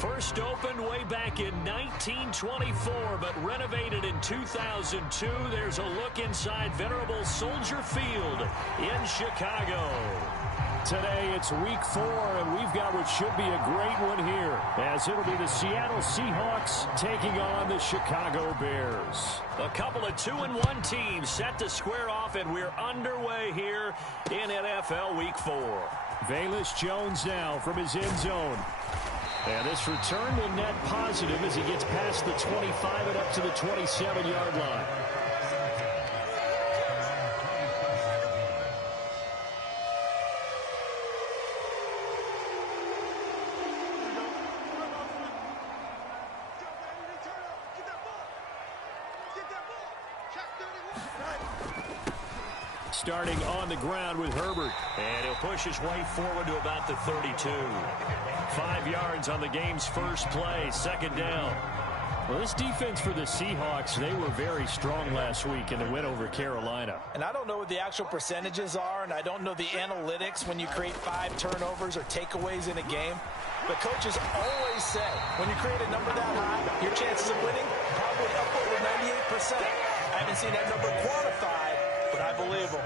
First opened way back in 1924, but renovated in 2002. There's a look inside venerable Soldier Field in Chicago. Today it's week 4, and we've got what should be a great one here, as it'll be the Seattle Seahawks taking on the Chicago Bears. A couple of 2-1 teams set to square off, and we're underway here in NFL Week 4. Velus Jones now from his end zone. And this return will net positive as he gets past the 25 and up to the 27-yard line. Starting on the ground with Herbert. And he'll push his way forward to about the 32. 5 yards on the game's first play, second down. Well, this defense for the Seahawks, they were very strong last week in the win over Carolina. And I don't know what the actual percentages are, and I don't know the analytics when you create 5 turnovers or takeaways in a game. But coaches always say, when you create a number that high, your chances of winning probably up over 98%. I haven't seen that number quantified, but I believe them.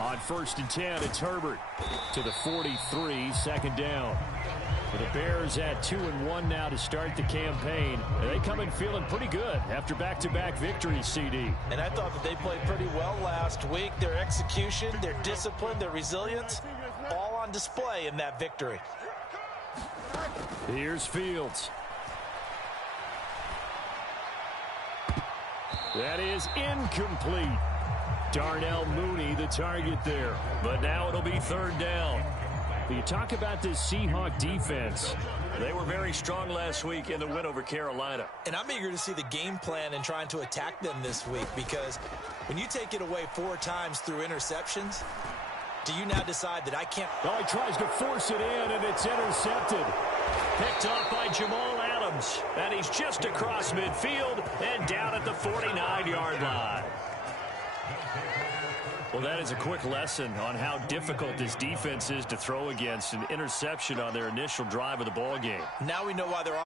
On 1st and 10, it's Herbert to the 43, second down. For the Bears at 2-1 now to start the campaign. They come in feeling pretty good after back-to-back victories, CD. And I thought that they played pretty well last week. Their execution, their discipline, their resilience, all on display in that victory. Here's Fields. That is incomplete. Darnell Mooney, the target there. But now it'll be third down. You talk about this Seahawk defense. They were very strong last week in the win over Carolina. And I'm eager to see the game plan and trying to attack them this week, because when you take it away 4 times through interceptions, do you now decide that I can't? Oh, he tries to force it in, and it's intercepted. Picked off by Jamal Adams. And he's just across midfield and down at the 49-yard line. Well, that is a quick lesson on how difficult this defense is to throw against. An interception on their initial drive of the ball game. Now we know why they're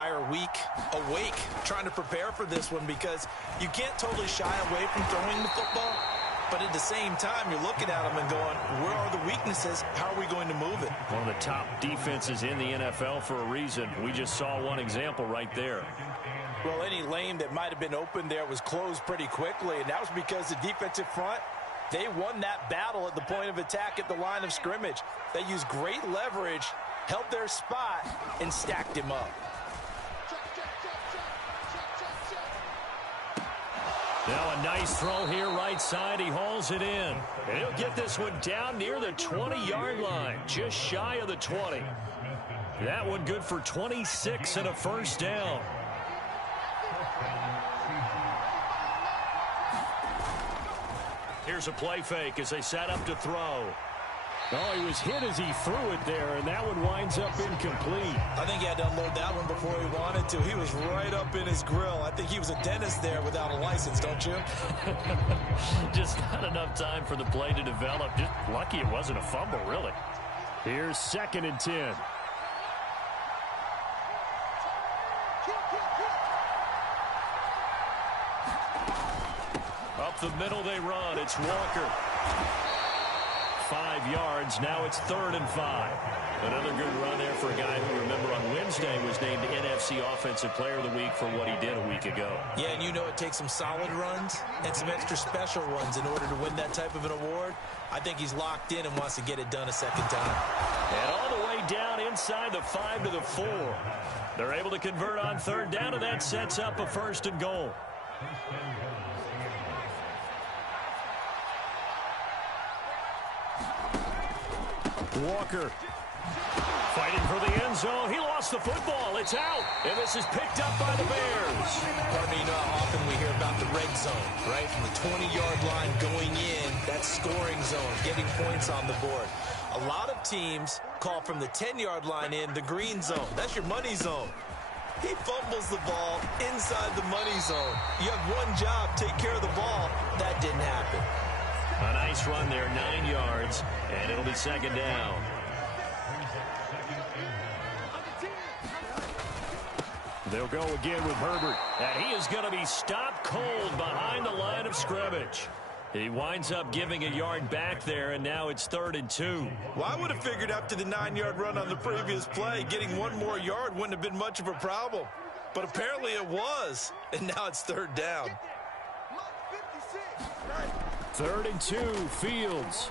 awake, trying to prepare for this one, because you can't totally shy away from throwing the football. But at the same time, you're looking at them and going, where are the weaknesses? How are we going to move it? One of the top defenses in the NFL for a reason. We just saw one example right there. Well, any lane that might have been open there was closed pretty quickly, and that was because the defensive front, they won that battle at the point of attack at the line of scrimmage. They used great leverage, held their spot, and stacked him up. Now a nice throw here right side. He hauls it in. And he'll get this one down near the 20-yard line, just shy of the 20. That one good for 26 and a first down. Here's a play fake as they set up to throw. Oh, he was hit as he threw it there, and that one winds up incomplete. I think he had to unload that one before he wanted to. He was right up in his grill. I think he was a dentist there without a license, don't you? Just not enough time for the play to develop. Just lucky it wasn't a fumble, really. Here's 2nd and 10. Up the middle they run. It's Walker. 5 yards. Now it's 3rd and 5. Another good run there for a guy who, remember, on Wednesday was named NFC Offensive Player of the Week for what he did a week ago. Yeah, and you know it takes some solid runs and some extra special ones in order to win that type of an award. I think he's locked in and wants to get it done a second time. And all the way down inside the 5 to the 4. They're able to convert on 3rd down, and that sets up a 1st and goal. Walker fighting for the end zone. He lost the football. It's out. And this is picked up by the Bears. I mean, you know how often we hear about the red zone, right? From the 20-yard line going in, that scoring zone, getting points on the board. A lot of teams call from the 10-yard line in the green zone. That's your money zone. He fumbles the ball inside the money zone. You have one job, take care of the ball. That didn't happen. A nice run there, 9 yards, and it'll be second down. They'll go again with Herbert, and he is going to be stopped cold behind the line of scrimmage. He winds up giving a yard back there, and now it's 3rd and 2. Well, I would have figured after the 9-yard run on the previous play, getting one more yard wouldn't have been much of a problem. But apparently it was, and now it's 3rd down. 3rd and 2, Fields.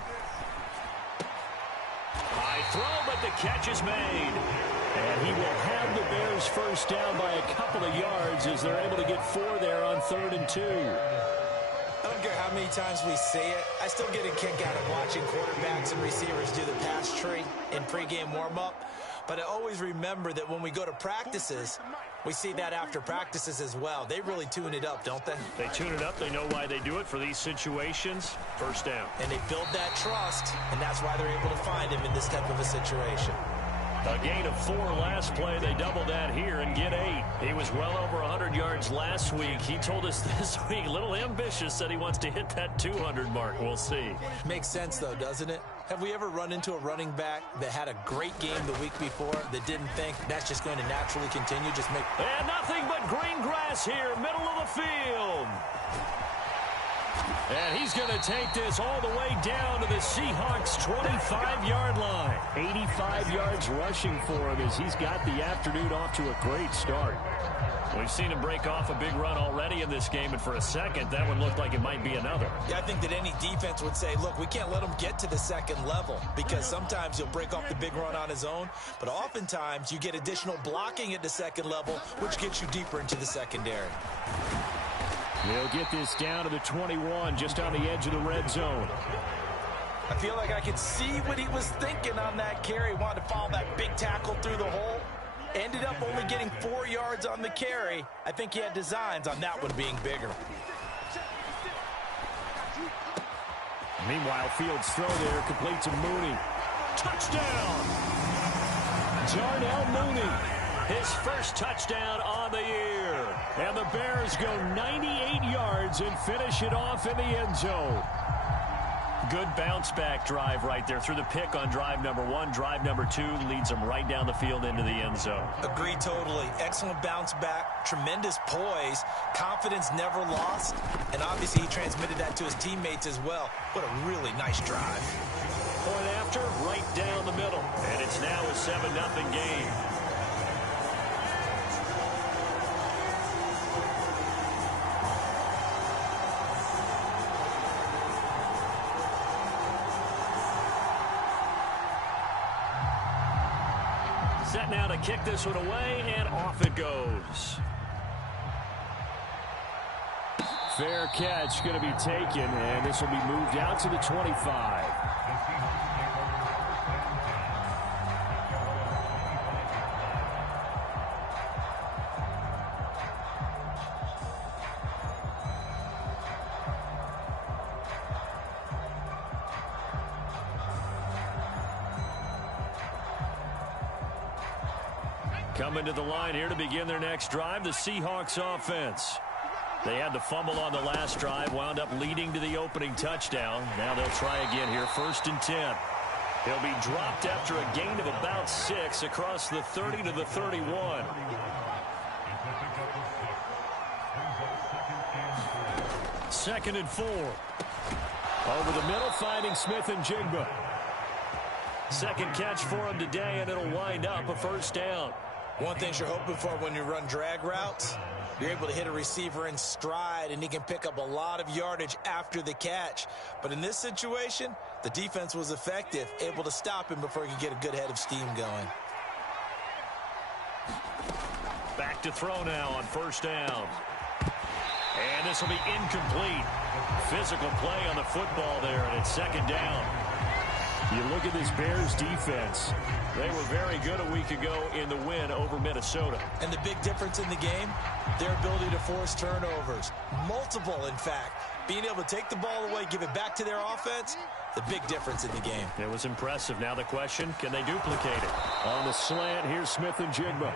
High throw, but the catch is made. And he will have the Bears first down by a couple of yards as they're able to get 4 there on 3rd and 2. I don't care how many times we see it. I still get a kick out of watching quarterbacks and receivers do the pass tree in pregame warm-up. But I always remember that when we go to practices, we see that after practices as well. They really tune it up, don't they? They tune it up. They know why they do it for these situations. First down. And they build that trust, and that's why they're able to find him in this type of a situation. A gain of 4 last play. They double that here and get 8. He was well over 100 yards last week. He told us this week, a little ambitious, that he wants to hit that 200 mark. We'll see. Makes sense, though, doesn't it? Have we ever run into a running back that had a great game the week before that didn't think that's just going to naturally continue? And nothing but green grass here, middle of the field. And he's going to take this all the way down to the Seahawks' 25-yard line. 85 yards rushing for him as he's got the afternoon off to a great start. We've seen him break off a big run already in this game, and for a second, that one looked like it might be another. Yeah, I think that any defense would say, look, we can't let him get to the second level because sometimes he'll break off the big run on his own, but oftentimes you get additional blocking at the second level, which gets you deeper into the secondary. They'll get this down to the 21, just on the edge of the red zone. I feel like I could see what he was thinking on that carry. Wanted to follow that big tackle through the hole. Ended up only getting 4 yards on the carry. I think he had designs on that one being bigger. Meanwhile, Fields' throw there complete to Mooney. Touchdown! Darnell Mooney, his first touchdown on the year. And the Bears go 98 yards and finish it off in the end zone. Good bounce-back drive right there through the pick on drive number 1. Drive number 2 leads them right down the field into the end zone. Agree totally. Excellent bounce-back, tremendous poise, confidence never lost, and obviously he transmitted that to his teammates as well. What a really nice drive. Point after, right down the middle. And it's now a 7-0 game. Set now to kick this one away, and off it goes. Fair catch going to be taken, and this will be moved out to the 25. Coming to the line here to begin their next drive, the Seahawks offense. They had the fumble on the last drive, wound up leading to the opening touchdown. Now they'll try again here, 1st and 10. He'll be dropped after a gain of about 6 across the 30 to the 31. Second and 4. Over the middle, finding Smith and Jigba. Second catch for him today, and it'll wind up a first down. One thing you're hoping for when you run drag routes, you're able to hit a receiver in stride, and he can pick up a lot of yardage after the catch. But in this situation, the defense was effective, able to stop him before he could get a good head of steam going. Back to throw now on first down. And this will be incomplete. Physical play on the football there, and it's second down. You look at this Bears defense. They were very good a week ago in the win over Minnesota. And the big difference in the game, their ability to force turnovers. Multiple, in fact. being able to take the ball away, give it back to their offense, the big difference in the game. It was impressive. Now the question, can they duplicate it? On the slant, here's Smith-N-Jigba.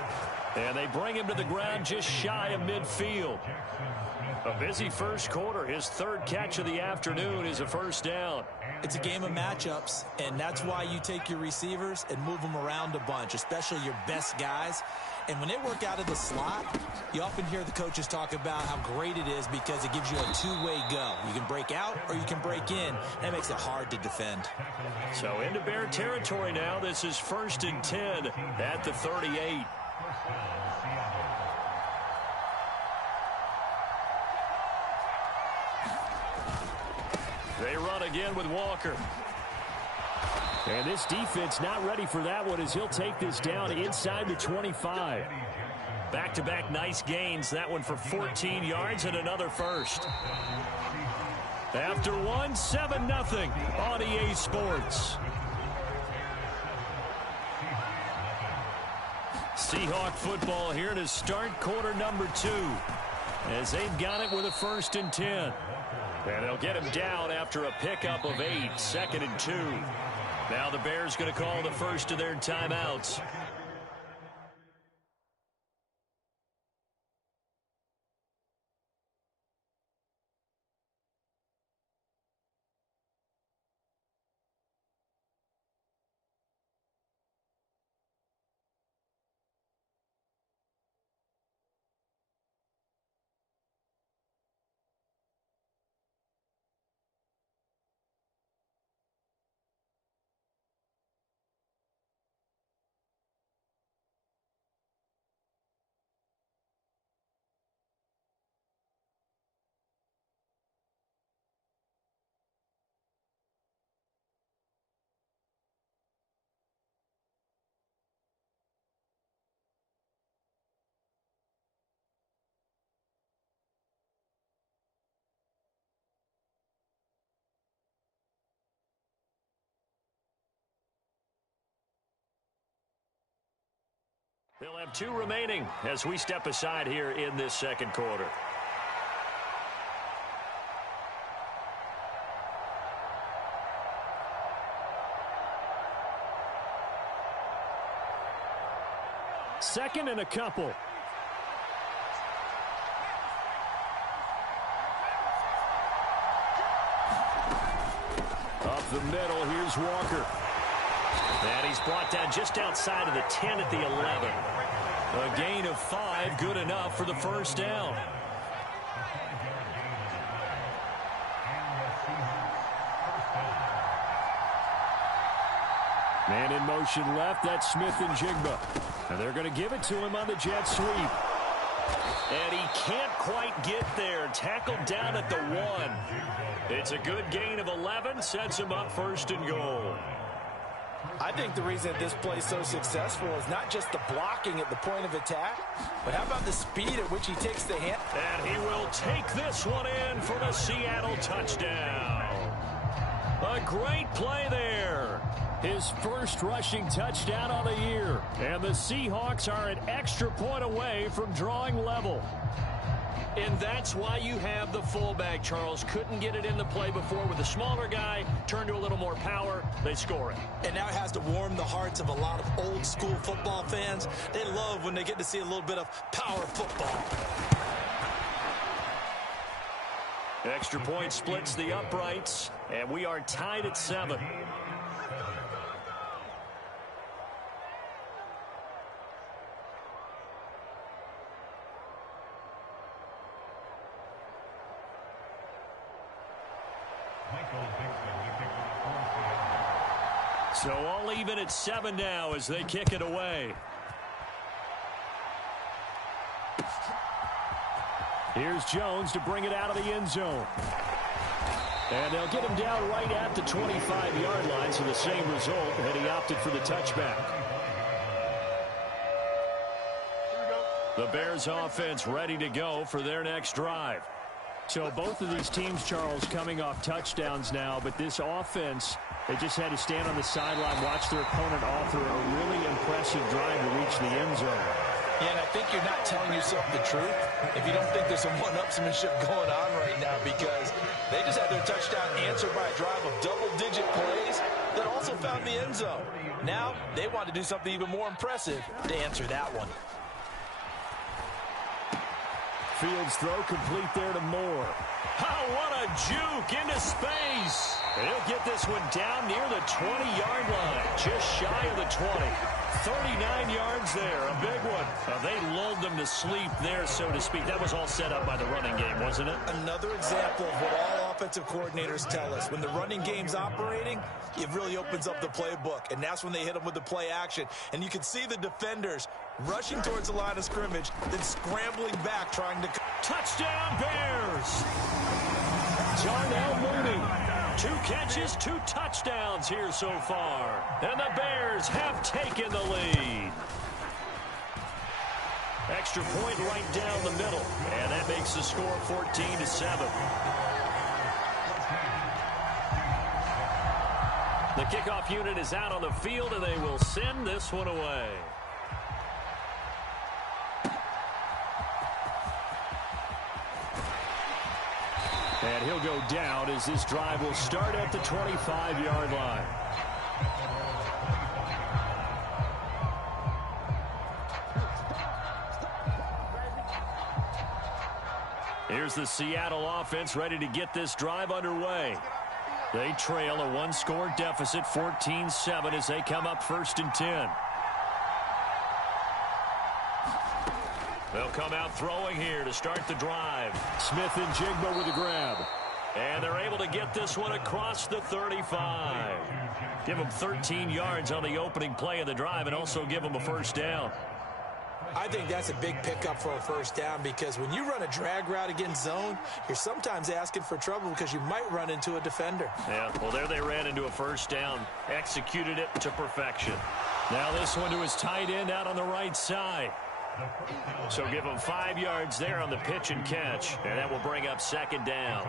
And they bring him to the ground just shy of midfield. A busy first quarter. His third catch of the afternoon is a first down. It's a game of matchups, and that's why you take your receivers and move them around a bunch, especially your best guys. And when they work out of the slot, you often hear the coaches talk about how great it is because it gives you a two-way go. You can break out or you can break in. That makes it hard to defend. So into Bear territory now. This is 1st and 10 at the 38. They run again with Walker. And this defense not ready for that one as he'll take this down inside the 25. Back-to-back nice gains. That one for 14 yards and another first. After one, 7-0 on EA Sports. Seahawk football here to start quarter number 2 as they've got it with a 1st and 10. And they'll get him down after a pickup of 8, 2nd and 2. Now the Bears going to call the first of their timeouts. They'll have 2 remaining as we step aside here in this second quarter. Second and a couple. Up the middle, here's Walker. And he's brought down just outside of the 10 at the 11. A gain of 5, good enough for the first down. Man in motion left, that's Smith-N-Jigba. And they're going to give it to him on the jet sweep. And he can't quite get there. Tackled down at the 1. It's a good gain of 11, sets him up 1st and goal. I think the reason this play is so successful is not just the blocking at the point of attack, but how about the speed at which he takes the hand? And he will take this one in for the Seattle touchdown. A great play there. His first rushing touchdown on the year. And the Seahawks are an extra point away from drawing level. And that's why you have the fullback, Charles. Couldn't get it in the play before with a smaller guy. Turned to a little more power. They score it. And now it has to warm the hearts of a lot of old school football fans. They love when they get to see a little bit of power football. Extra point splits the uprights. And we are tied at 7. So all even at 7 now as they kick it away. Here's Jones to bring it out of the end zone. And they'll get him down right at the 25-yard line, so the same result, and he opted for the touchback. The Bears offense ready to go for their next drive. So both of these teams, Charles, coming off touchdowns now, but this offense, they just had to stand on the sideline, watch their opponent offer a really impressive drive to reach the end zone. Yeah, and I think you're not telling yourself the truth if you don't think there's some one-upsmanship going on right now, because they just had their touchdown answered by a drive of double-digit plays that also found the end zone. Now they want to do something even more impressive to answer that one. Fields throw complete there to Moore. Oh, what a juke into space. And he'll get this one down near the 20-yard line, just shy of the 20. 39 yards there, a big one. They lulled them to sleep there, so to speak. That was all set up by the running game, wasn't it? Another example of what all offensive coordinators tell us. When the running game's operating, it really opens up the playbook, and that's when they hit them with the play action. And you can see the defenders rushing towards the line of scrimmage, then scrambling back, trying to... Touchdown, Bears! Darnell Mooney. 2 catches, 2 touchdowns here so far. And the Bears have taken the lead. Extra point right down the middle. And that makes the score 14-7. The kickoff unit is out on the field, and they will send this one away. And he'll go down as this drive will start at the 25-yard line. Here's the Seattle offense ready to get this drive underway. They trail a 1-score deficit, 14-7, as they come up 1st and 10. They'll come out throwing here to start the drive. Smith and Jigba with a grab. And they're able to get this one across the 35. Give them 13 yards on the opening play of the drive and also give them a first down. I think that's a big pickup for a first down, because when you run a drag route against zone, you're sometimes asking for trouble because you might run into a defender. Yeah, well, there they ran into a first down. Executed it to perfection. Now this one to his tight end out on the right side. So give them 5 yards there on the pitch and catch, and that will bring up 2nd down.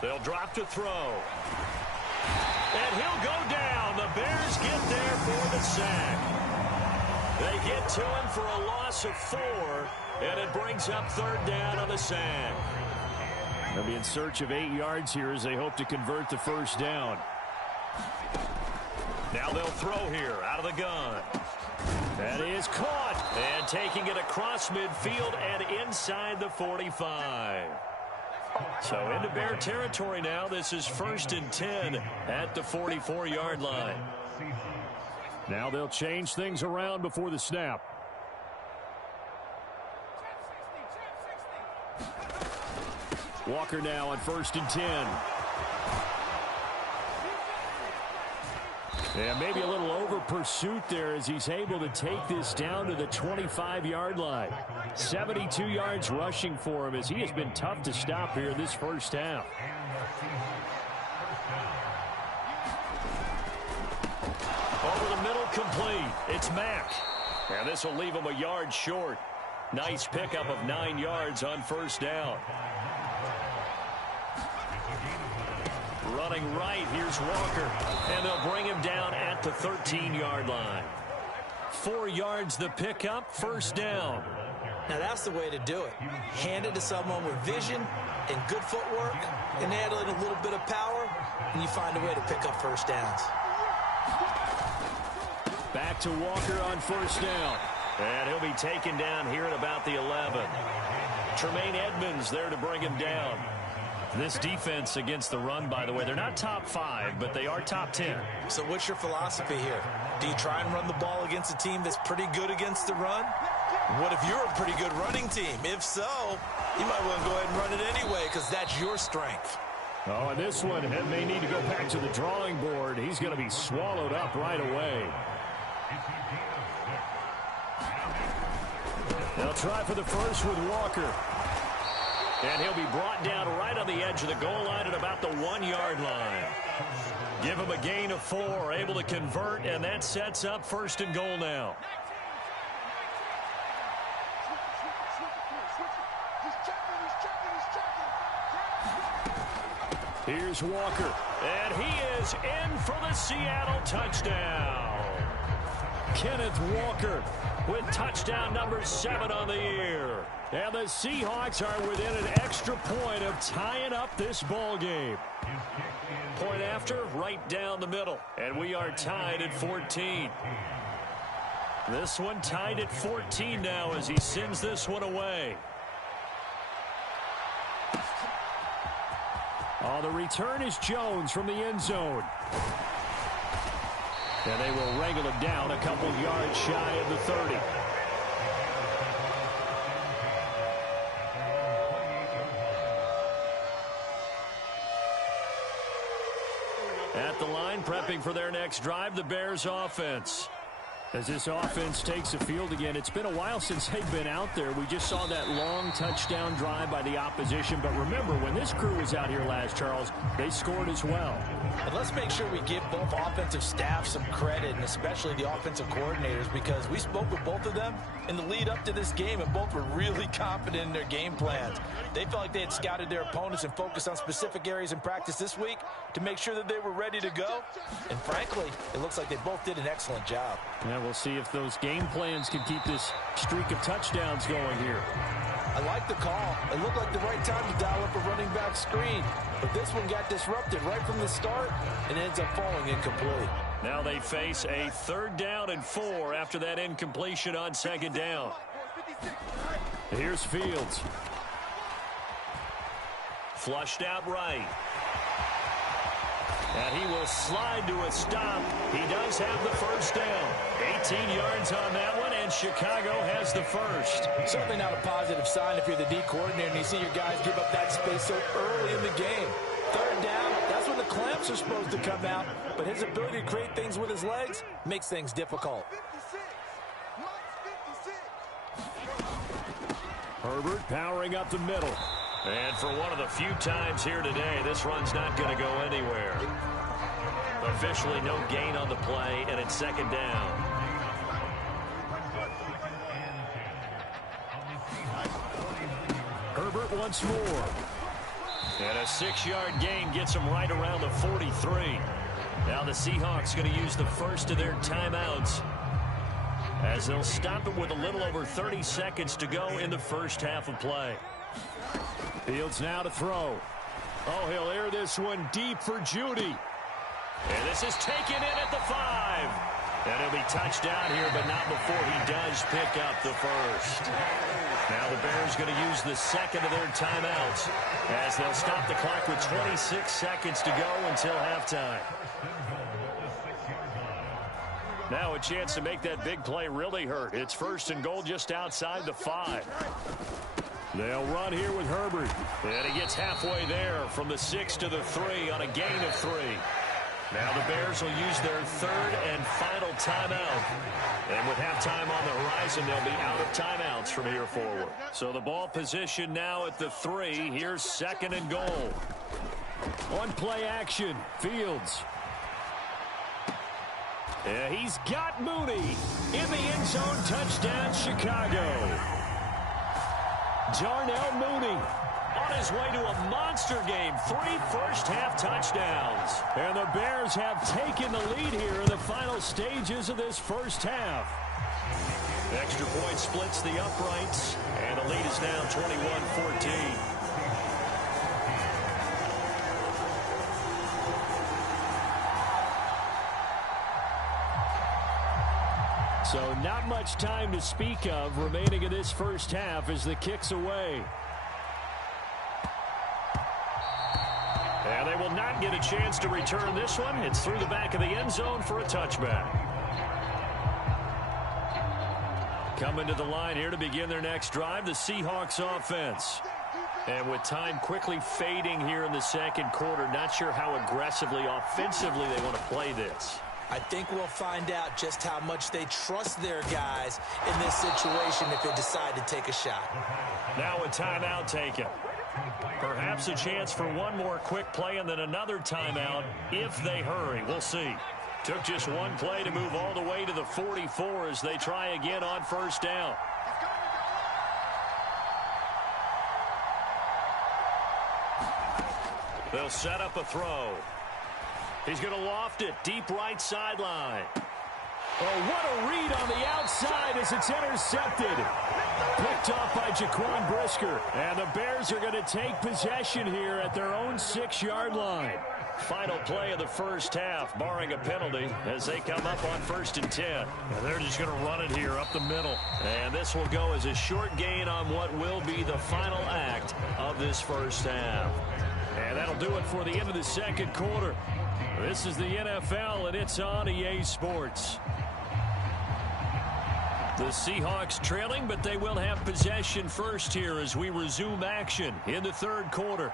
They'll drop to throw. And he'll go down. The Bears get there for the sack. They get to him for a loss of 4, and it brings up 3rd down on the sack. They'll be in search of 8 yards here as they hope to convert the first down. Now they'll throw here out of the gun. That is caught. And taking it across midfield and inside the 45. So into Bear territory now. This is 1st and 10 at the 44-yard line. Now they'll change things around before the snap. Walker now on 1st and 10. And maybe a little over pursuit there as he's able to take this down to the 25-yard line. 72 yards rushing for him as he has been tough to stop here in this first half. Over the middle, complete. It's Mack. And this will leave him a yard short. Nice pickup of 9 yards on first down. Running right, here's Walker. And they'll bring him down at the 13-yard line. 4 yards the pickup, first down. Now that's the way to do it. Hand it to someone with vision and good footwork, and add in a little bit of power, and you find a way to pick up first downs. Back to Walker on first down. And he'll be taken down here at about the 11. Tremaine Edmonds there to bring him down. This defense against the run, by the way, they're not top 5, but they are top 10. So what's your philosophy here? Do you try and run the ball against a team that's pretty good against the run? What if you're a pretty good running team? If so, you might want to go ahead and run it anyway because that's your strength. Oh, and this one may need to go back to the drawing board. He's going to be swallowed up right away. They'll try for the first with Walker. And he'll be brought down right on the edge of the goal line at about the 1-yard line. Give him a gain of 4, able to convert, and that sets up 1st and goal now. Here's Walker, and he is in for the Seattle touchdown. Kenneth Walker with touchdown number 7 on the year. And the Seahawks are within an extra point of tying up this ball game. Point after, right down the middle. And we are tied at 14. This one tied at 14 now as he sends this one away. The return is Jones from the end zone. And they will wrangle him down a couple yards shy of the 30. At the line, prepping for their next drive, the Bears offense. As this offense takes the field again, it's been a while since they've been out there. We just saw that long touchdown drive by the opposition. But remember, when this crew was out here last, Charles, they scored as well. And let's make sure we give both offensive staffs some credit, and especially the offensive coordinators, because we spoke with both of them in the lead up to this game, and both were really confident in their game plans. They felt like they had scouted their opponents and focused on specific areas in practice this week to make sure that they were ready to go. And frankly, it looks like they both did an excellent job. Yeah, we'll see if those game plans can keep this streak of touchdowns going here. I like the call. It looked like the right time to dial up a running back screen. But this one got disrupted right from the start and ends up falling incomplete. Now they face a 3rd down and 4 after that incompletion on 2nd down. Here's Fields. Flushed out right. And he will slide to a stop. He does have the 1st down. 18 yards on that one, and Chicago has the 1st. Certainly not a positive sign if you're the D coordinator and you see your guys give up that space so early in the game. 3rd down, that's when the clamps are supposed to come out. But his ability to create things with his legs makes things difficult. Herbert powering up the middle. And for one of the few times here today, this run's not going to go anywhere. Officially no gain on the play, and it's 2nd down. Herbert once more. And a 6-yard gain gets him right around the 43. Now the Seahawks going to use the first of their timeouts, as they'll stop it with a little over 30 seconds to go in the first half of play. Fields now to throw. Oh, he'll air this one deep for Judy. And this is taken in at the 5. And he'll be touched down here, but not before he does pick up the 1st. Now the Bears going to use the 2nd of their timeouts, as they'll stop the clock with 26 seconds to go until halftime. Now a chance to make that big play really hurt. It's 1st and goal just outside the 5. They'll run here with Herbert. And he gets halfway there from the 6 to the 3 on a gain of 3. Now the Bears will use their 3rd and final timeout. And with halftime on the horizon, they'll be out of timeouts from here forward. So the ball position now at the 3. Here's 2nd and goal. On play action, Fields. Yeah, he's got Mooney in the end zone. Touchdown, Chicago. Darnell Mooney on his way to a monster game. 3 first-half touchdowns. And the Bears have taken the lead here in the final stages of this first half. Extra point splits the uprights, and the lead is now 21-14. So not much time to speak of remaining in this first half as the kick's away. And they will not get a chance to return this one. It's through the back of the end zone for a touchback. Coming to the line here to begin their next drive, the Seahawks offense. And with time quickly fading here in the 2nd quarter, not sure how aggressively, offensively they want to play this. I think we'll find out just how much they trust their guys in this situation if they decide to take a shot. Now a timeout taken. Perhaps a chance for one more quick play and then another timeout if they hurry. We'll see. Took just one play to move all the way to the 44 as they try again on 1st down. They'll set up a throw. He's going to loft it deep right sideline. Oh, what a read on the outside as it's intercepted. Picked off by Jaquan Brisker. And the Bears are going to take possession here at their own 6-yard line. Final play of the first half, barring a penalty, as they come up on 1st and 10. And they're just going to run it here up the middle. And this will go as a short gain on what will be the final act of this first half. And that'll do it for the end of the second quarter. This is the NFL, and it's on EA Sports. The Seahawks trailing, but they will have possession first here as we resume action in the third quarter.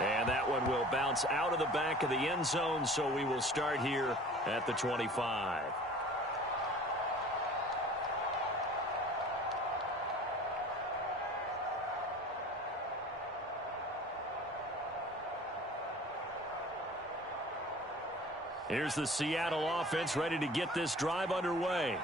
And that one will bounce out of the back of the end zone, so we will start here at the 25. Here's the Seattle offense ready to get this drive underway.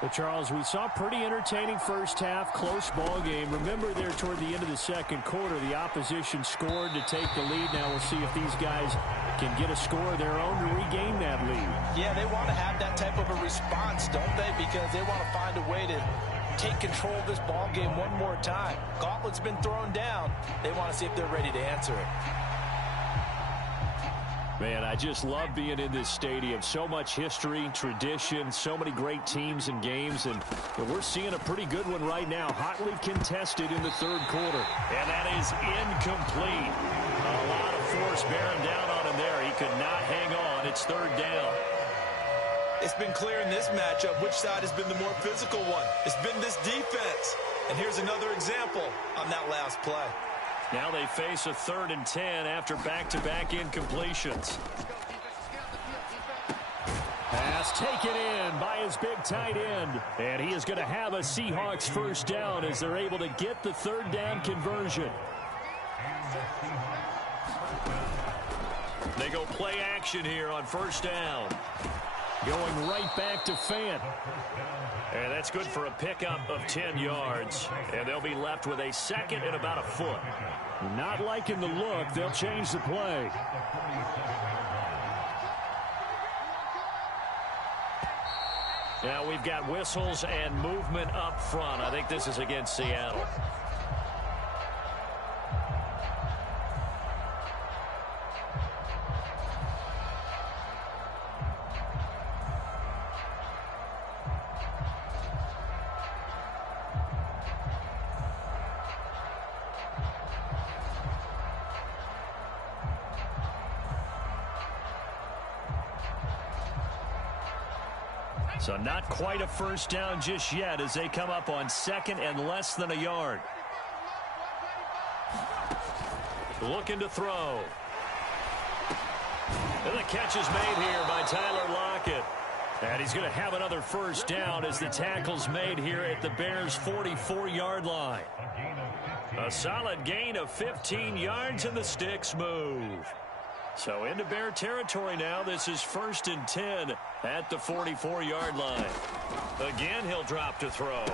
Well, Charles, we saw a pretty entertaining first half, close ball game. Remember there toward the end of the second quarter, the opposition scored to take the lead. Now we'll see if these guys can get a score of their own to regain that lead. Yeah, they want to have that type of a response, don't they? Because they want to find a way to take control of this ball game one more time. Gauntlet's been thrown down. They want to see if they're ready to answer it. Man, I just love being in this stadium. So much history, tradition, so many great teams and games, and we're seeing a pretty good one right now. Hotly contested in the third quarter. And that is incomplete. A lot of force bearing down on him there. He could not hang on. It's third down. It's been clear in this matchup which side has been the more physical one. It's been this defense. And here's another example on that last play. Now they face a 3rd and 10 after back-to-back incompletions. Pass taken in by his big tight end. And he is going to have a Seahawks first down as they're able to get the third down conversion. They go play action here on first down. Going right back to Fant. And that's good for a pickup of 10 yards. And they'll be left with a second and about a foot. Not liking the look. They'll change the play. Now we've got whistles and movement up front. I think this is against Seattle. So not quite a first down just yet as they come up on 2nd and less than a yard. Looking to throw. And the catch is made here by Tyler Lockett. And he's going to have another first down as the tackle's made here at the Bears' 44-yard line. A solid gain of 15 yards and the sticks move. So into Bear territory now. This is 1st and 10 at the 44-yard line. Again, he'll drop to throw.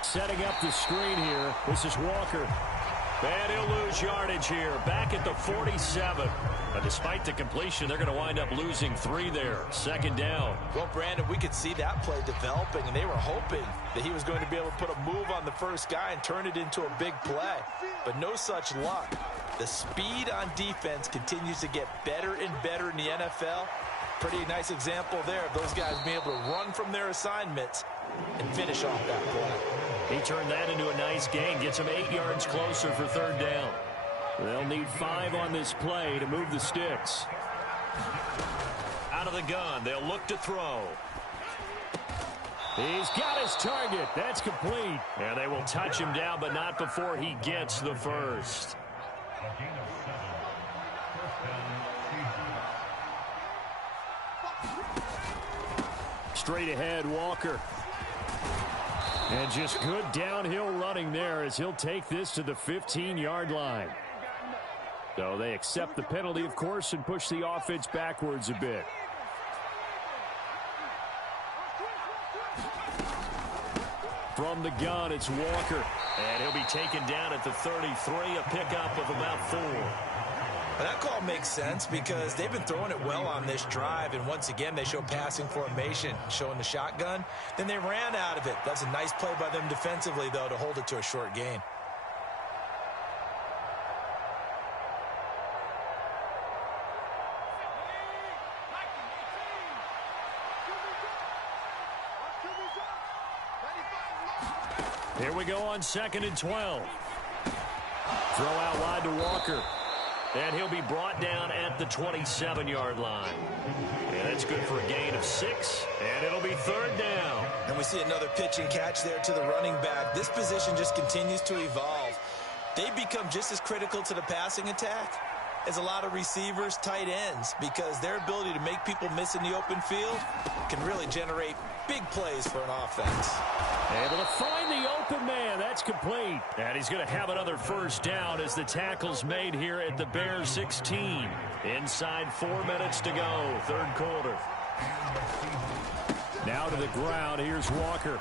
Setting up the screen here. This is Walker. And he'll lose yardage here. Back at the 47. But despite the completion, they're going to wind up losing 3 there. 2nd down. Well, Brandon, we could see that play developing, and they were hoping that he was going to be able to put a move on the first guy and turn it into a big play. But no such luck. The speed on defense continues to get better and better in the NFL. Pretty nice example there of those guys being able to run from their assignments and finish off that play. He turned that into a nice gain. Gets him 8 yards closer for 3rd down. They'll need 5 on this play to move the sticks. Out of the gun. They'll look to throw. He's got his target. That's complete. And they will touch him down, but not before he gets the first. Straight ahead, Walker. And just good downhill running there as he'll take this to the 15-yard line. So they accept the penalty, of course, and push the offense backwards a bit. From the gun, it's Walker. And he'll be taken down at the 33, a pickup of about 4. Well, that call makes sense because they've been throwing it well on this drive, and once again, they show passing formation, showing the shotgun. Then they ran out of it. That's a nice play by them defensively, though, to hold it to a short gain. Here we go on 2nd and 12. Throw out wide to Walker. And he'll be brought down at the 27-yard line. And that's good for a gain of 6. And it'll be 3rd down. And we see another pitch and catch there to the running back. This position just continues to evolve. They become just as critical to the passing attack as a lot of receivers, tight ends, because their ability to make people miss in the open field can really generate big plays for an offense. Able to find the open man. That's complete. And he's going to have another 1st down as the tackle's made here at the Bears 16. Inside 4 minutes to go, 3rd quarter. Now to the ground. Here's Walker.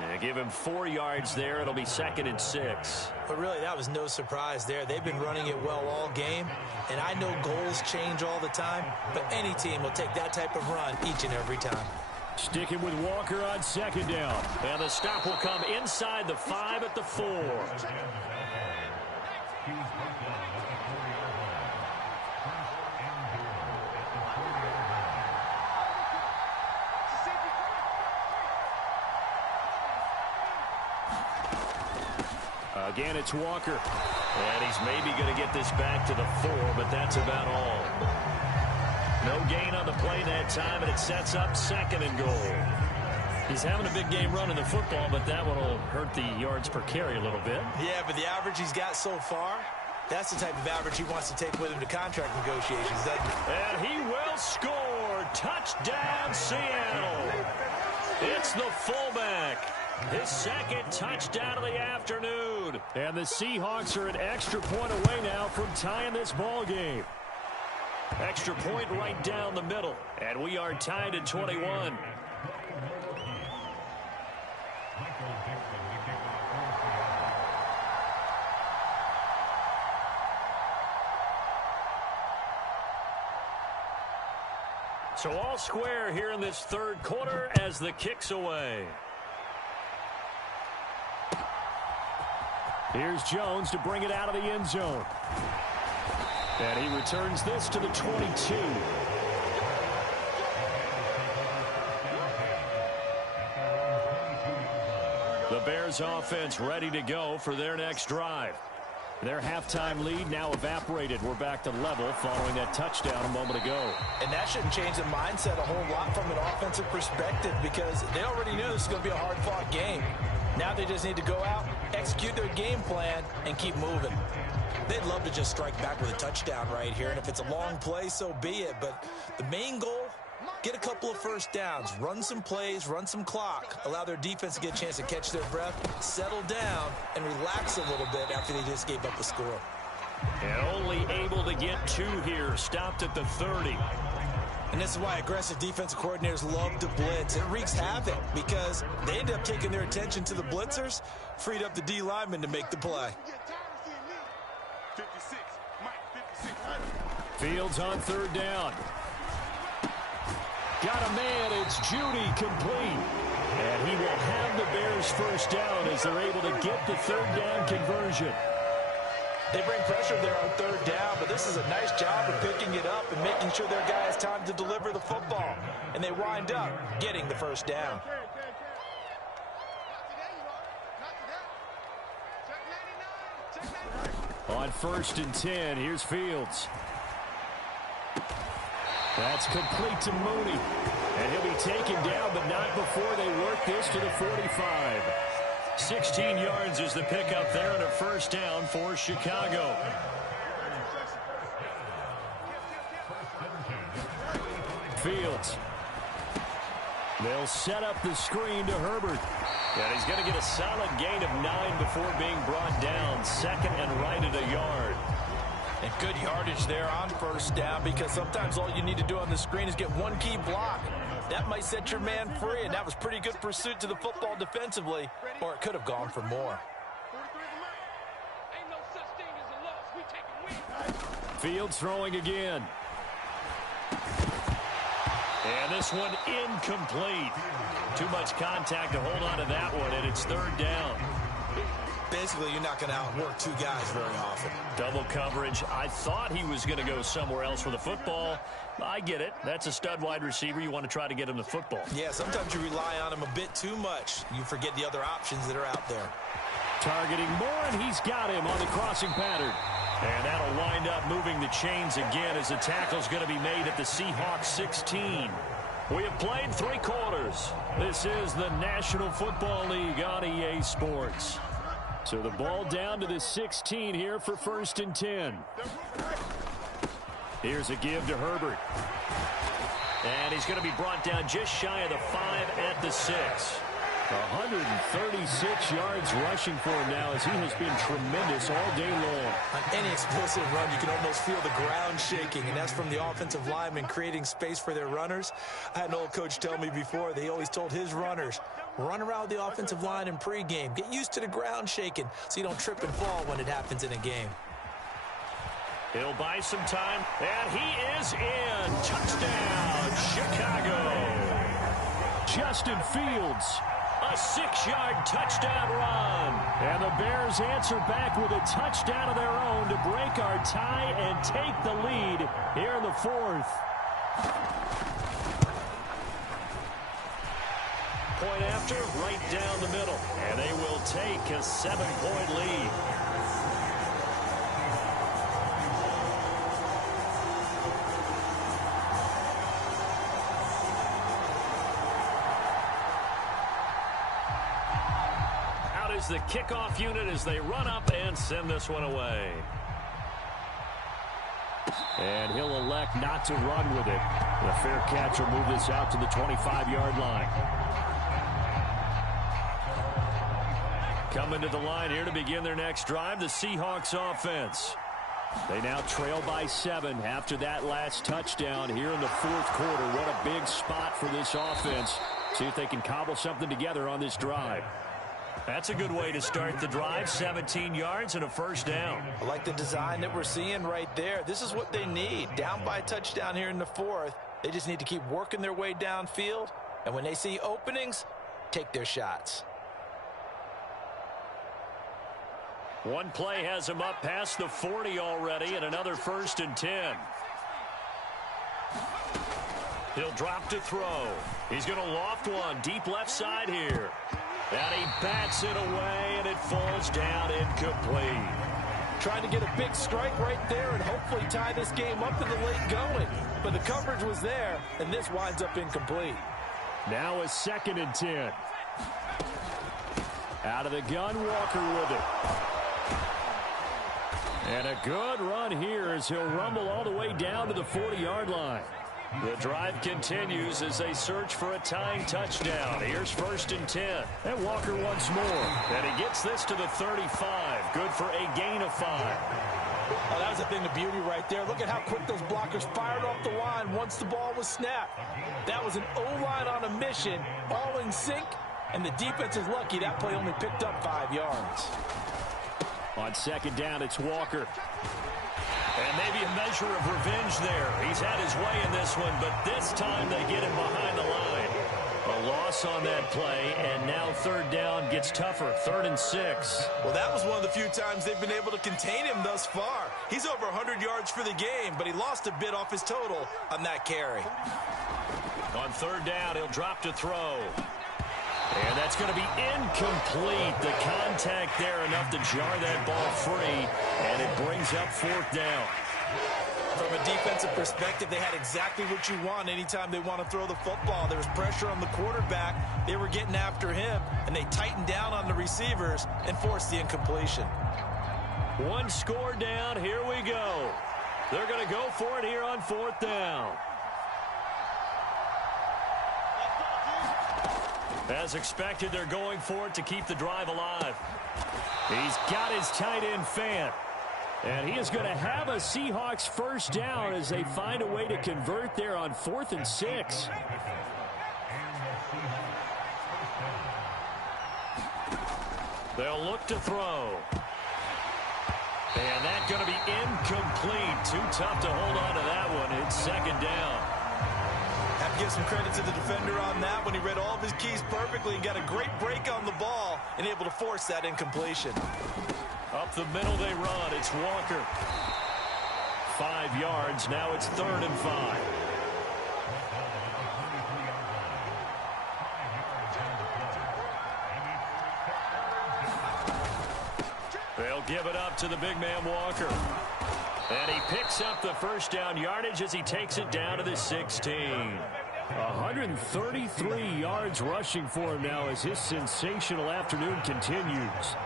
And give him 4 yards there. It'll be 2nd and 6. But really, that was no surprise there. They've been running it well all game. And I know goals change all the time, but any team will take that type of run each and every time. Sticking with Walker on 2nd down. And the stop will come inside the 5 at the 4. Again, it's Walker. And he's maybe going to get this back to the 4, but that's about all. No gain on the play that time, and it sets up 2nd and goal. He's having a big game running the football, but that one will hurt the yards per carry a little bit. Yeah, but the average he's got so far, that's the type of average he wants to take with him to contract negotiations, doesn't he? And he will score. Touchdown, Seattle. It's the fullback. His 2nd touchdown of the afternoon. And the Seahawks are an extra point away now from tying this ball game. Extra point right down the middle. And we are tied at 21. So all square here in this 3rd quarter as the kick's away. Here's Jones to bring it out of the end zone. And he returns this to the 22. The Bears offense ready to go for their next drive. Their halftime lead now evaporated. We're back to level following that touchdown a moment ago. And that shouldn't change the mindset a whole lot from an offensive perspective because they already knew this was going to be a hard-fought game. Now they just need to go out, execute their game plan, and keep moving. They'd love to just strike back with a touchdown right here, and if it's a long play, so be it. But the main goal, get a couple of 1st downs, run some plays, run some clock, allow their defense to get a chance to catch their breath, settle down, and relax a little bit after they just gave up a score. And only able to get 2 here, stopped at the 30. And this is why aggressive defensive coordinators love to blitz. It wreaks havoc because they end up taking their attention to the blitzers, freed up the D lineman to make the play. Fields on 3rd down. Got a man, it's Judy, complete. And he will have the Bears 1st down as they're able to get the 3rd down conversion. They bring pressure there on 3rd down, but this is a nice job of picking it up and making sure their guy has time to deliver the football. And they wind up getting the 1st down. On 1st and 10, here's Fields. That's complete to Mooney. And he'll be taken down, but not before they work this to the 45. 16 yards is the pickup there and a 1st down for Chicago. Fields. They'll set up the screen to Herbert. And he's going to get a solid gain of 9 before being brought down. 2nd and right at a yard. And good yardage there on first down, because sometimes all you need to do on the screen is get one key block. That might set your man free, and that was pretty good pursuit to the football defensively, or it could have gone for more. Fields throwing again. And this one incomplete. Too much contact to hold on to that one, and it's third down. Basically, you're not going to outwork two guys very often. Double coverage. I thought he was going to go somewhere else with the football. I get it. That's a stud wide receiver. You want to try to get him the football. Yeah, sometimes you rely on him a bit too much. You forget the other options that are out there. Targeting more, and he's got him on the crossing pattern. And that'll wind up moving the chains again as the tackle's going to be made at the Seahawks 16. We have played 3 quarters. This is the National Football League on EA Sports. So the ball down to the 16 here for 1st and 10. Here's a give to Herbert. And he's going to be brought down just shy of the 5 at the 6. 136 yards rushing for him now, as he has been tremendous all day long. On any explosive run, you can almost feel the ground shaking, and that's from the offensive linemen creating space for their runners. I had an old coach tell me before, they always told his runners, run around the offensive line in pregame. Get used to the ground shaking so you don't trip and fall when it happens in a game. He'll buy some time, and he is in. Touchdown, Chicago. Justin Fields. A 6-yard touchdown run. And the Bears answer back with a touchdown of their own to break our tie and take the lead here in the 4th. Point after, right down the middle. And they will take a 7-point lead. The kickoff unit as they run up and send this one away. And he'll elect not to run with it. The fair catch will move this out to the 25-yard line. Coming to the line here to begin their next drive, the Seahawks offense. They now trail by 7 after that last touchdown here in the 4th quarter. What a big spot for this offense. See if they can cobble something together on this drive. That's a good way to start the drive. 17 yards and a first down. I like the design that we're seeing right there. This is what they need. Down by a touchdown here in the 4th. They just need to keep working their way downfield. And when they see openings, take their shots. One play has him up past the 40 already, and another 1st and 10. He'll drop to throw. He's going to loft one deep left side here. And he bats it away, and it falls down incomplete. Trying to get a big strike right there and hopefully tie this game up in the late going. But the coverage was there, and this winds up incomplete. Now a 2nd and 10. Out of the gun, Walker with it. And a good run here as he'll rumble all the way down to the 40-yard line. The drive continues as they search for a tying touchdown. Here's 1st and 10. And Walker once more. And he gets this to the 35. Good for a gain of 5. Oh, that was a thing of beauty right there. Look at how quick those blockers fired off the line once the ball was snapped. That was an O-line on a mission, all in sync, and the defense is lucky that play only picked up 5 yards. On 2nd down, it's Walker. And maybe a measure of revenge there. He's had his way in this one, but this time they get him behind the line. A loss on that play, and now 3rd down gets tougher. 3rd and 6. Well, that was one of the few times they've been able to contain him thus far. He's over 100 yards for the game, but he lost a bit off his total on that carry. On 3rd down, he'll drop to throw. And that's going to be incomplete. The contact there enough to jar that ball free, and it brings up 4th down. From a defensive perspective, they had exactly what you want anytime they want to throw the football. There was pressure on the quarterback. They were getting after him, and they tightened down on the receivers and forced the incompletion. One score down. Here we go. They're going to go for it here on 4th down. As expected, they're going for it to keep the drive alive. He's got his tight end Fant. And he is going to have a Seahawks first down as they find a way to convert there on 4th and 6. They'll look to throw. And that's going to be incomplete. Too tough to hold on to that one. It's 2nd down. Have to give some credit to the defender on that when he read all of his keys perfectly and got a great break on the ball and able to force that incompletion. Up the middle they run. It's Walker. 5 yards. Now it's 3rd and 5. They'll give it up to the big man Walker. And he picks up the first down yardage as he takes it down to the 16. 133 yards rushing for him now as his sensational afternoon continues.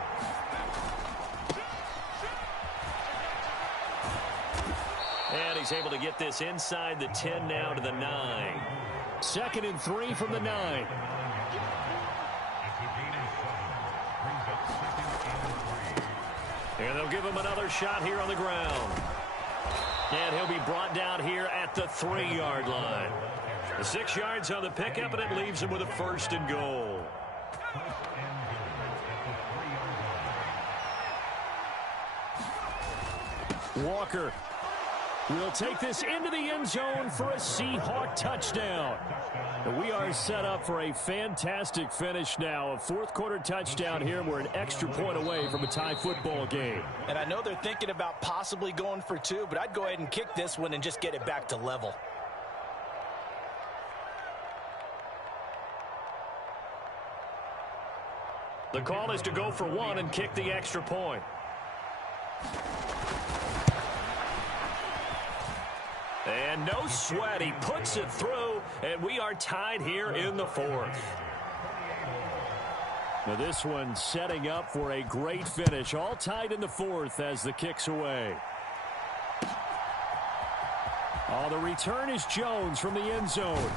And he's able to get this inside the 10 now to the 9. 2nd and 3 from the 9. And they'll give him another shot here on the ground. And he'll be brought down here at the 3-yard line. The 6 yards on the pickup, and it leaves him with a 1st and goal. Walker will take this into the end zone for a Seahawk touchdown. And we are set up for a fantastic finish now. A 4th quarter touchdown here. We're an extra point away from a tie football game. And I know they're thinking about possibly going for 2, but I'd go ahead and kick this one and just get it back to level. The call is to go for 1 and kick the extra point. And no sweat. He puts it through, and we are tied here in the 4th. Now this one setting up for a great finish. All tied in the 4th as the kick's away. Oh, the return is Jones from the end zone.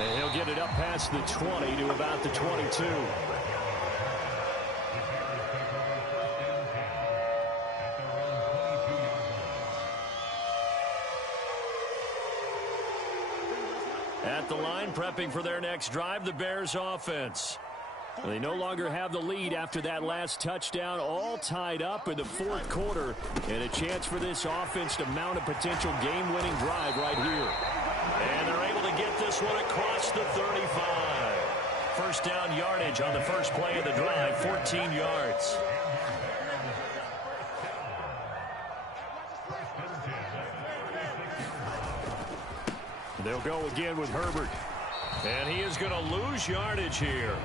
And he'll get it up past the 20 to about the 22. At the line, prepping for their next drive, the Bears offense. They no longer have the lead after that last touchdown, all tied up in the 4th quarter, and a chance for this offense to mount a potential game-winning drive right here. And they're able to get this one across the 35. First down yardage on the first play of the drive, 14 yards. They'll go again with Herbert. And he is going to lose yardage here.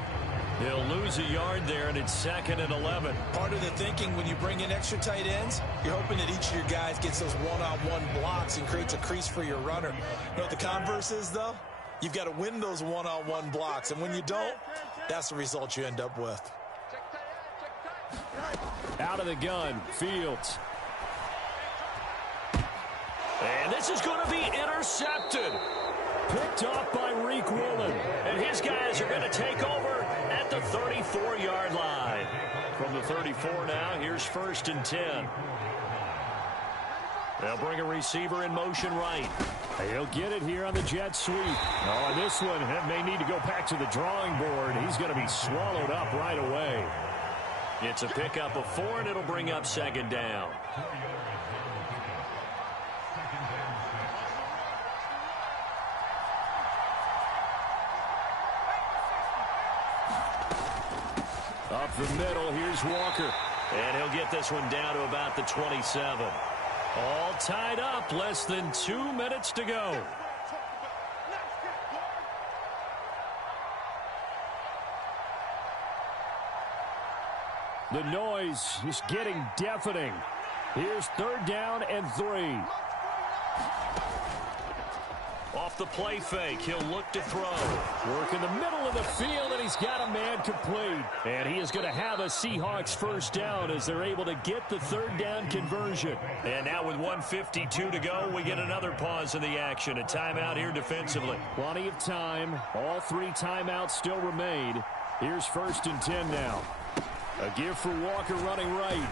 He'll lose a yard there, and it's 2nd and 11. Part of the thinking when you bring in extra tight ends, you're hoping that each of your guys gets those one-on-one blocks and creates a crease for your runner. You know what the converse is, though? You've got to win those one-on-one blocks, and when you don't, that's the result you end up with. Out of the gun, Fields. And this is going to be intercepted. Picked off by Reek Woolen. And his guys are going to take over at the 34-yard line. From the 34 now, here's 1st and 10. They'll bring a receiver in motion right. He'll get it here on the jet sweep. Oh, and this one may need to go back to the drawing board. He's going to be swallowed up right away. It's a pickup of 4, and it'll bring up 2nd down. Up the middle, here's Walker. And he'll get this one down to about the 27. All tied up, less than 2 minutes to go. The noise is getting deafening. Here's 3rd down and 3. Off the play fake, he'll look to throw. Work in the middle of the field, and he's got a man complete. And he is going to have a Seahawks first down as they're able to get the 3rd down conversion. And now with 1:52 to go, we get another pause in the action. A timeout here defensively. Plenty of time. All 3 timeouts still remain. Here's 1st and 10 now. A give for Walker running right.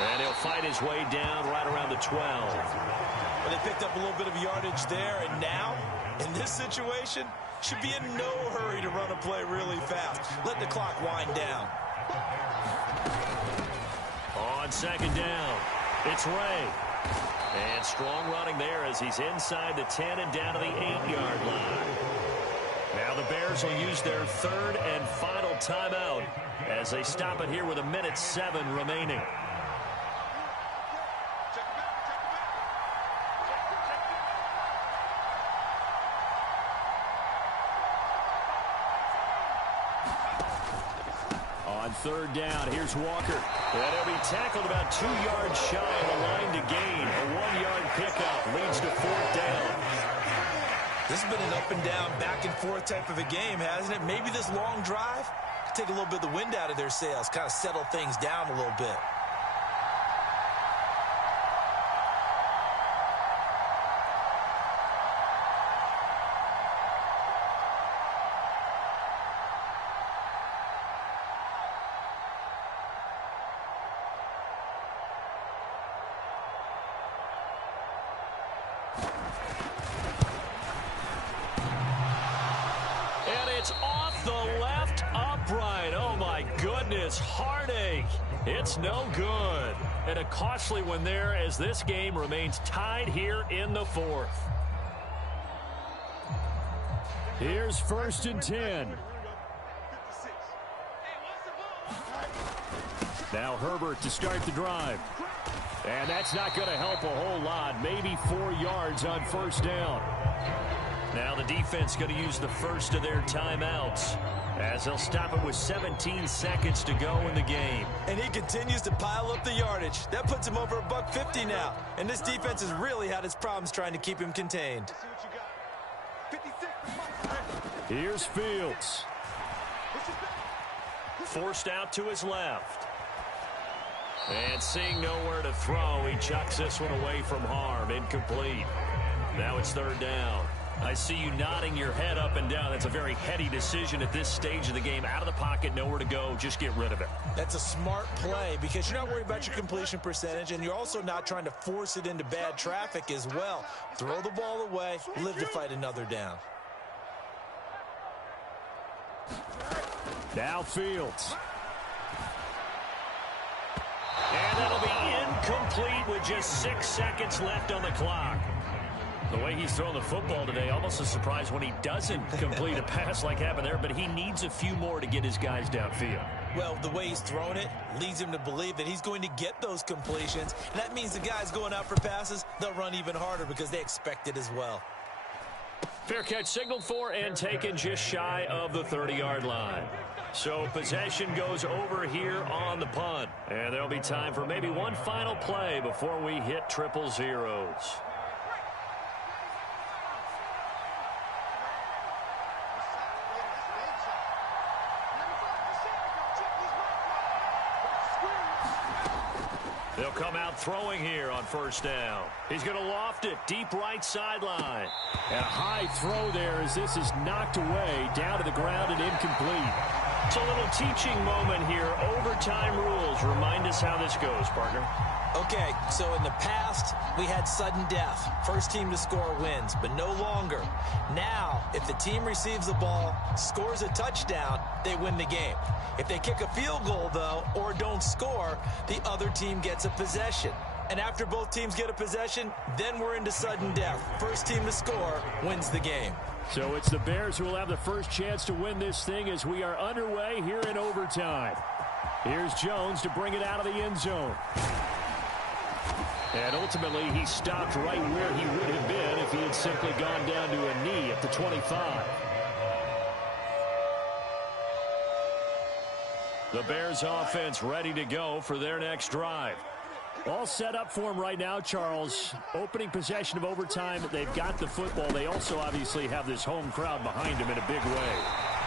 And he'll fight his way down right around the 12. Well, they picked up a little bit of yardage there, and now, in this situation, should be in no hurry to run a play really fast. Let the clock wind down. On second down, it's Ray. And strong running there as he's inside the 10 and down to the 8-yard line. Now the Bears will use their third and final timeout as they stop it here with 1:07 remaining. On third down, here's Walker. And he'll be tackled about 2 yards shy of the line to gain. A 1-yard pickup leads to fourth down. This has been an up and down, back and forth type of a game, hasn't it? Maybe this long drive could take a little bit of the wind out of their sails, kind of settle things down a little bit. Heartache. It's no good. And a costly one there as this game remains tied here in the fourth. Here's first and 10. Now Herbert to start the drive. And that's not going to help a whole lot. Maybe 4 yards on first down. Now the defense going to use the first of their timeouts as they'll stop it with 17 seconds to go in the game. And he continues to pile up the yardage. That puts him over $150 now. And this defense has really had its problems trying to keep him contained. Here's Fields. Forced out to his left. And seeing nowhere to throw, he chucks this one away from harm. Incomplete. Now it's third down. I see you nodding your head up and down. That's a very heady decision at this stage of the game. Out of the pocket, nowhere to go. Just get rid of it. That's a smart play because you're not worried about your completion percentage, and you're also not trying to force it into bad traffic as well. Throw the ball away, live to fight another down. Now Fields. And that'll be incomplete with just 6 seconds left on the clock. The way he's throwing the football today, almost a surprise when he doesn't complete a pass like happened there, but he needs a few more to get his guys downfield. Well, the way he's thrown it leads him to believe that he's going to get those completions, and that means the guys going out for passes, they'll run even harder because they expect it as well. Fair catch signaled for and taken just shy of the 30-yard line. So possession goes over here on the punt, and there'll be time for maybe one final play before we hit triple zeros. They'll come out throwing here on first down. He's going to loft it deep right sideline. And a high throw there as this is knocked away down to the ground and incomplete. It's a little teaching moment here. Overtime rules. Remind us how this goes, partner. Okay, so in the past, we had sudden death. First team to score wins, but no longer. Now, if the team receives the ball, scores a touchdown, they win the game. If they kick a field goal, though, or don't score, the other team gets a possession. And after both teams get a possession, then we're into sudden death. First team to score wins the game. So it's the Bears who will have the first chance to win this thing as we are underway here in overtime. Here's Jones to bring it out of the end zone. And ultimately, he stopped right where he would have been if he had simply gone down to a knee at the 25. The Bears offense ready to go for their next drive. All set up for him right now, Charles. Opening possession of overtime. They've got the football. They also obviously have this home crowd behind them in a big way.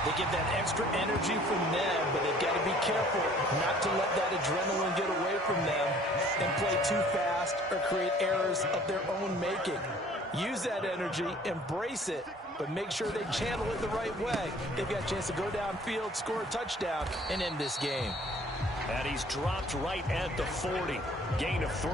They get that extra energy from them, but they've got to be careful not to let that adrenaline get away from them and play too fast or create errors of their own making. Use that energy, embrace it, but make sure they channel it the right way. They've got a chance to go downfield, score a touchdown, and end this game. And he's dropped right at the 40. Gain of 3.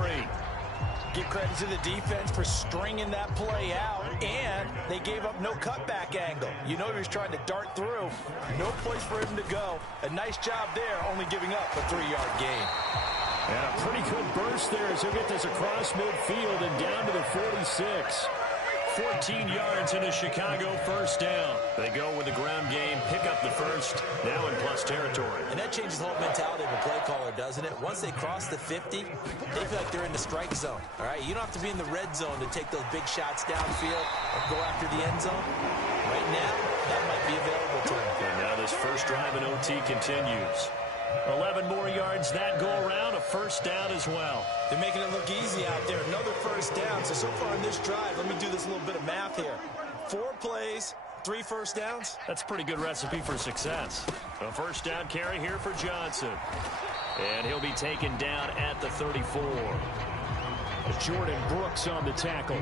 Give credit to the defense for stringing that play out, and they gave up no cutback angle. You know he was trying to dart through. No place for him to go. A nice job there, only giving up a 3-yard gain. And a pretty good burst there as he'll get this across midfield and down to the 46. 14 yards in a Chicago first down. They go with the ground game, pick up the first, now in plus territory. And that changes the whole mentality of a play caller, doesn't it? Once they cross the 50, they feel like they're in the strike zone. All right, you don't have to be in the red zone to take those big shots downfield or go after the end zone. Right now, that might be available to them. And now this first drive in OT continues. 11 more yards that go around, a first down as well. They're making it look easy out there. Another first down. So far in this drive, let me do this little bit of math here. 4 plays, 3 first downs. That's a pretty good recipe for success. A first down carry here for Johnson. And he'll be taken down at the 34. Jordan Brooks on the tackle.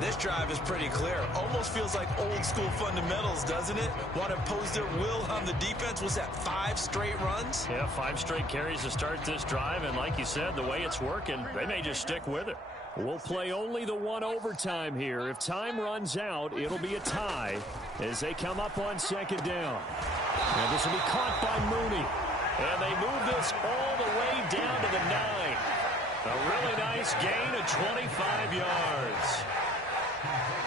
This drive is pretty clear. Almost feels like old school fundamentals, doesn't it? Want to impose their will on the defense. Was that 5 straight runs? Yeah, 5 straight carries to start this drive. And like you said, the way it's working, they may just stick with it. We'll play only the 1 overtime here. If time runs out, it'll be a tie as they come up on second down. And this will be caught by Mooney. And they move this all the way down to the 9. A really nice gain of 25 yards.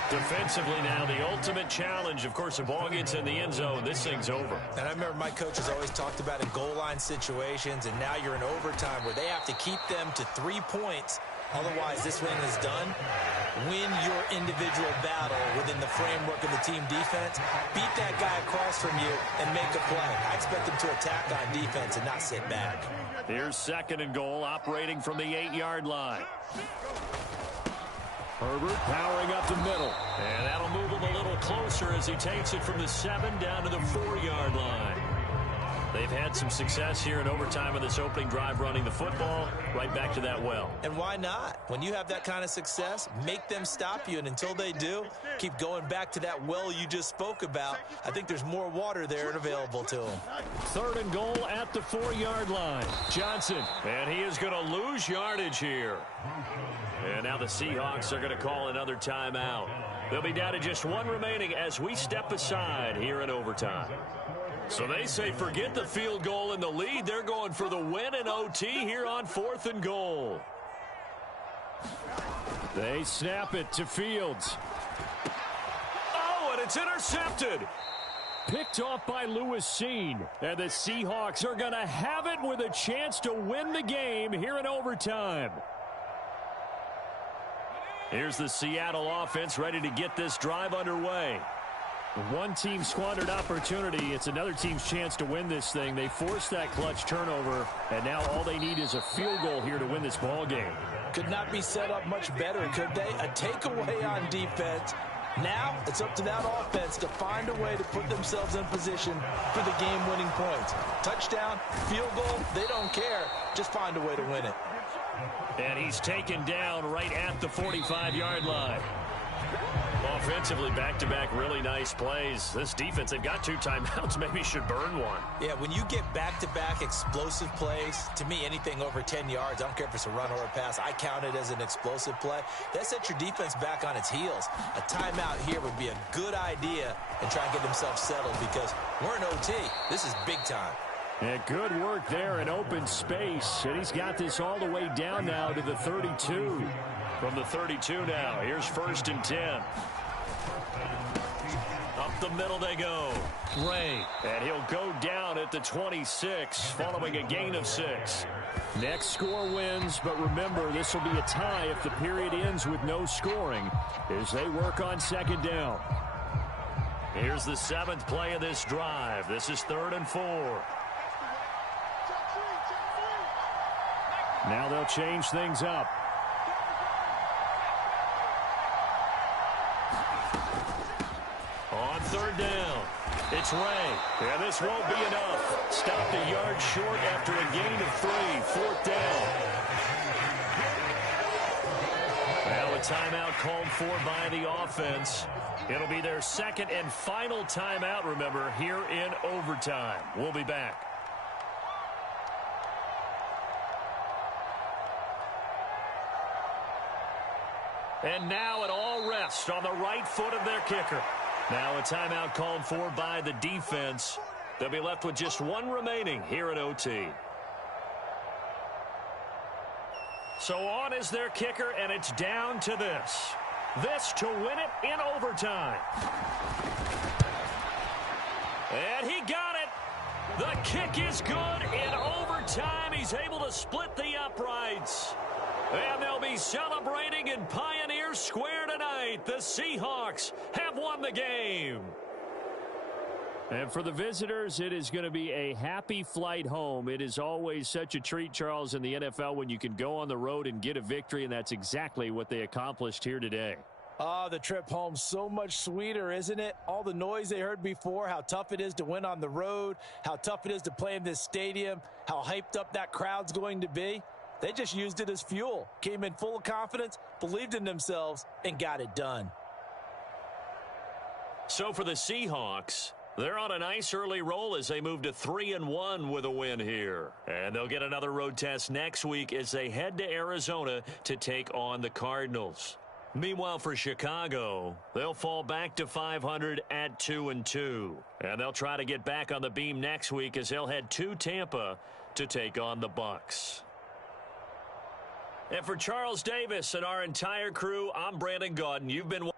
Defensively now, the ultimate challenge. Of course, the ball gets in the end zone. This thing's over. And I remember my coaches always talked about in goal line situations, and now you're in overtime where they have to keep them to 3 points. Otherwise, this win is done. Win your individual battle within the framework of the team defense. Beat that guy across from you and make a play. I expect them to attack on defense and not sit back. Here's second and goal, operating from the 8-yard line. Herbert powering up the middle. And that'll move him a little closer as he takes it from the 7 down to the 4-yard line. They've had some success here in overtime in this opening drive running the football. Right back to that well. And why not? When you have that kind of success, make them stop you. And until they do, keep going back to that well you just spoke about. I think there's more water there and available to them. Third and goal at the 4-yard line. Johnson. And he is going to lose yardage here. And now the Seahawks are going to call another timeout. They'll be down to just 1 remaining as we step aside here in overtime. So they say forget the field goal and the lead. They're going for the win in OT here on 4th and goal. They snap it to Fields. Oh, and it's intercepted. Picked off by Lewis Seen. And the Seahawks are going to have it with a chance to win the game here in overtime. Here's the Seattle offense ready to get this drive underway. One team squandered opportunity. It's another team's chance to win this thing. They forced that clutch turnover, and now all they need is a field goal here to win this ball game. Could not be set up much better, could they? A takeaway on defense. Now it's up to that offense to find a way to put themselves in position for the game-winning points. Touchdown, field goal, they don't care. Just find a way to win it. And he's taken down right at the 45-yard line. Offensively, back-to-back really nice plays. This defense, they've got 2 timeouts, maybe should burn one. Yeah, when you get back-to-back explosive plays, to me, anything over 10 yards, I don't care if it's a run or a pass, I count it as an explosive play. That sets your defense back on its heels. A timeout here would be a good idea and try and get themselves settled because we're in OT. This is big time. And good work there in open space. And he's got this all the way down now to the 32. From the 32 now, here's 1st and 10. Up the middle they go. Ray. And he'll go down at the 26 following a gain of 6. Next score wins, but remember, this will be a tie if the period ends with no scoring as they work on second down. Here's the 7th play of this drive. This is 3rd and 4. Now they'll change things up. On 3rd down, it's Ray. And this won't be enough. Stopped a yard short after a gain of 3. 4th down. Now a timeout called for by the offense. It'll be their 2nd and final timeout, remember, here in overtime. We'll be back. And now it all rests on the right foot of their kicker. Now a timeout called for by the defense. They'll be left with just one remaining here at OT. So on is their kicker, and it's down to this. This to win it in overtime. And he got it. The kick is good in overtime. He's able to split the uprights. And they'll be celebrating in Pioneer Square tonight. The Seahawks have won the game. And for the visitors, it is going to be a happy flight home. It is always such a treat, Charles, in the NFL when you can go on the road and get a victory, and that's exactly what they accomplished here today. Oh, the trip home, so much sweeter, isn't it? All the noise they heard before, how tough it is to win on the road, how tough it is to play in this stadium, how hyped up that crowd's going to be. They just used it as fuel, came in full of confidence, believed in themselves, and got it done. So for the Seahawks, they're on a nice early roll as they move to 3-1 with a win here. And they'll get another road test next week as they head to Arizona to take on the Cardinals. Meanwhile, for Chicago, they'll fall back to 500 at 2-2. And they'll try to get back on the beam next week as they'll head to Tampa to take on the Bucs. And for Charles Davis and our entire crew, I'm Brandon Gaudin. You've been